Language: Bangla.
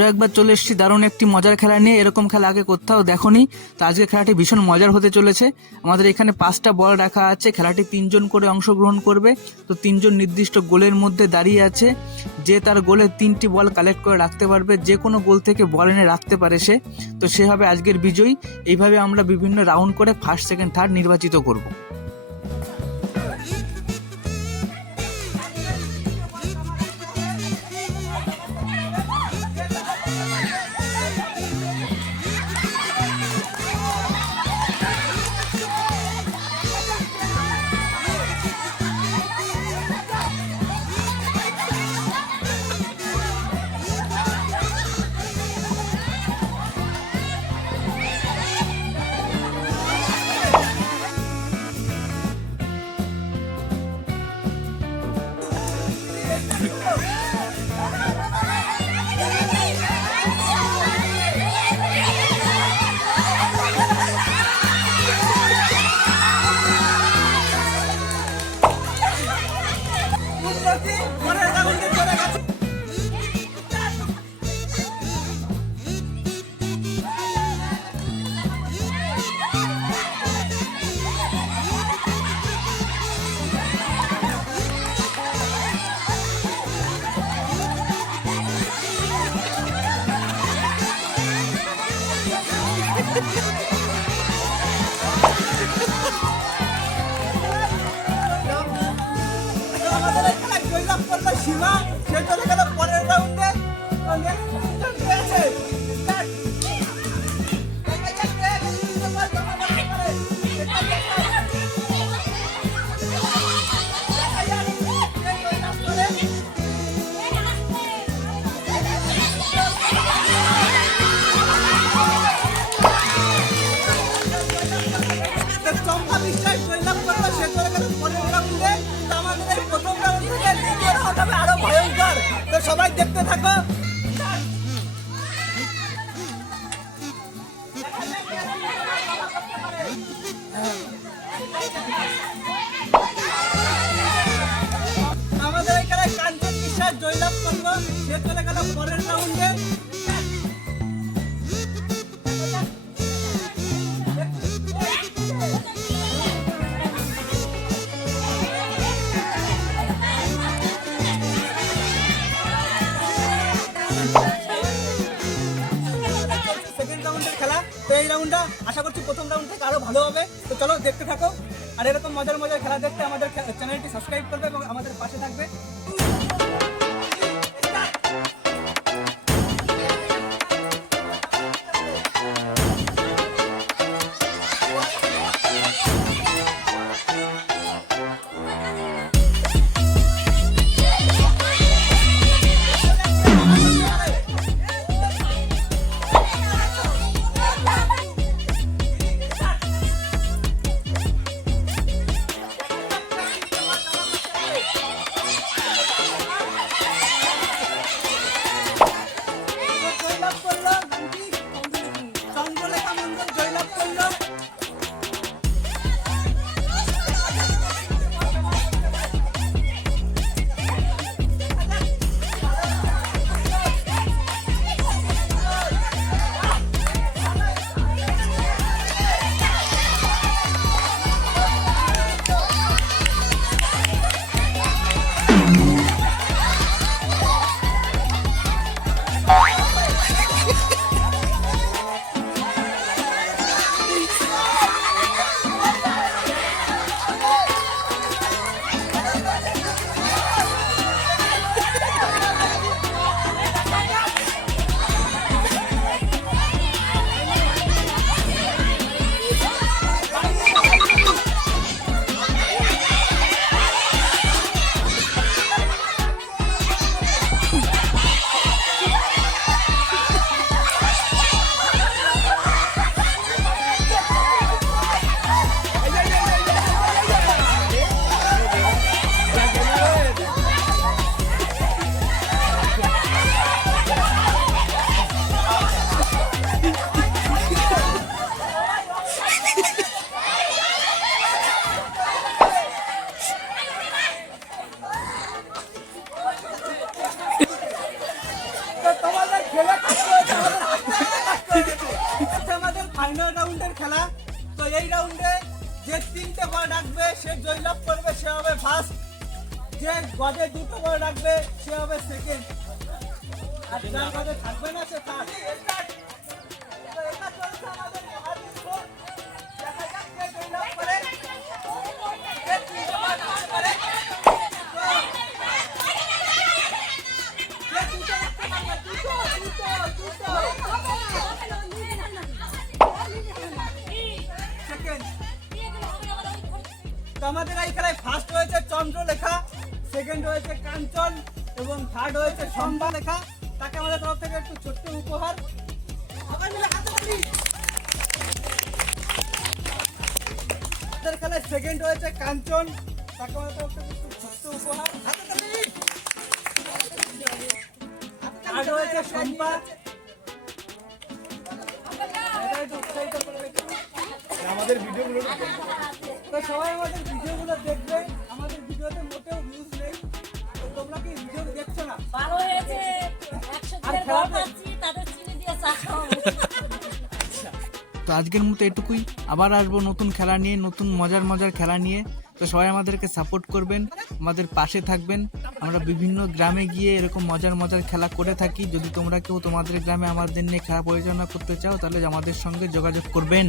আরও একবার চলে এসেছি দারুণ একটি মজার খেলা নিয়ে। এরকম খেলা আগে কোথাও দেখোনি। তো আজকে খেলাটি ভীষণ মজার হতে চলেছে। আমাদের এখানে 5টা বল রাখা আছে। খেলাটি 3জন করে অংশগ্রহণ করবে। তো 3জন নির্দিষ্ট গোলের মধ্যে দাঁড়িয়ে আছে। যে তার গোলে 3টি বল কালেক্ট করে রাখতে পারবে, যে কোনো গোল থেকে বল এনে রাখতে পারে সে, তো সে হবে আজকের বিজয়ী। এইভাবে আমরা বিভিন্ন রাউন্ড করে ফার্স্ট, সেকেন্ড, থার্ড নির্বাচিত করব। আমাদের এখানে জয়লাভ করলো সীমা, সে চলে গেল পরের রাউন্ডে। চম্পা বিশ্বাস জয়লাভ করলো, সে চলে গেল পরের রাউন্ডে। আমাদের এই প্রথম রাউন্ড থেকে দ্বিতীয় রাউন্ড হবে আরো ভয়ঙ্কর। তো সবাই দেখতে থাকো। আমাদের এখানে কাঞ্চন বিশ্বাস জয়লাভ করলো, সে চলে গেল পরের রাউন্ডে। সেকেন্ড রাউন্ডের খেলা। তো এই রাউন্ডটা আশা করছি প্রথম রাউন্ড থেকে আরো ভালো হবে। তো চলো দেখতে থাকো। আর এরকম মজার মজার খেলা দেখতে আমাদের চ্যানেলটি সাবস্ক্রাইব করবে এবং আমাদের পাশে থাকবে। তো এই রাউন্ডে যে 3টে বল রাখবে সে জয়লাভ করবে, সে হবে ফার্স্ট। যে গজে 2টো বল রাখবে সে হবে সেকেন্ড, আর যার গজে থাকবে না সে থার্ড। তো এটা চলছে আমাদের মহাযুদ্ধ। দেখা যাক কে জয়লাভ করে। কে 3টে বল রাখতে পারে। কে 2টো রাখতে পারবে? 2টো। সেকেন্ড। তো আমাদের এই খেলায় ফার্স্ট হয়েছে চন্দ্রলেখা, সেকেন্ড হয়েছে কাঞ্চন এবং থার্ড হয়েছে সম্ভালেখা। তাকে আমাদের তরফ থেকে একটু ছোট্ট উপহার। সবাই মিলে হাততালি। আমাদের খেলায় সেকেন্ড হয়েছে কাঞ্চন, তাকে আমাদের তরফ থেকে একটু ছোট্ট উপহার। হাততালি। থার্ড হয়েছে সম্পা। এটা একটু উৎসাহিত করে দেখুন। আমাদের ভিডিওগুলো তো সবাই আমাদের ভিডিওগুলো দেখবে। আমাদের ভিডিওতে মোটেও ভিউজ নেই, তো তোমরা কি ভিডিও দেখছো না? ভালো হয়েছে, 100 জনের ভোট পাচ্ছি, তাদের চিনি দিয়ে চা খাওয়াবো। তো আজকের মতো এটুকুই, আবার আসবো নতুন খেলা নিয়ে, নতুন মজার খেলা নিয়ে। তো সবাই আমাদেরকে সাপোর্ট করবেন, আমাদের পাশে থাকবেন। আমরা বিভিন্ন গ্রামে গিয়ে এরকম মজার খেলা করে থাকি। যদি তোমরা কেউ তোমাদের গ্রামে আমাদের নিয়ে খেলা পরিচালনা করতে চাও তাহলে আমাদের সঙ্গে যোগাযোগ করবেন।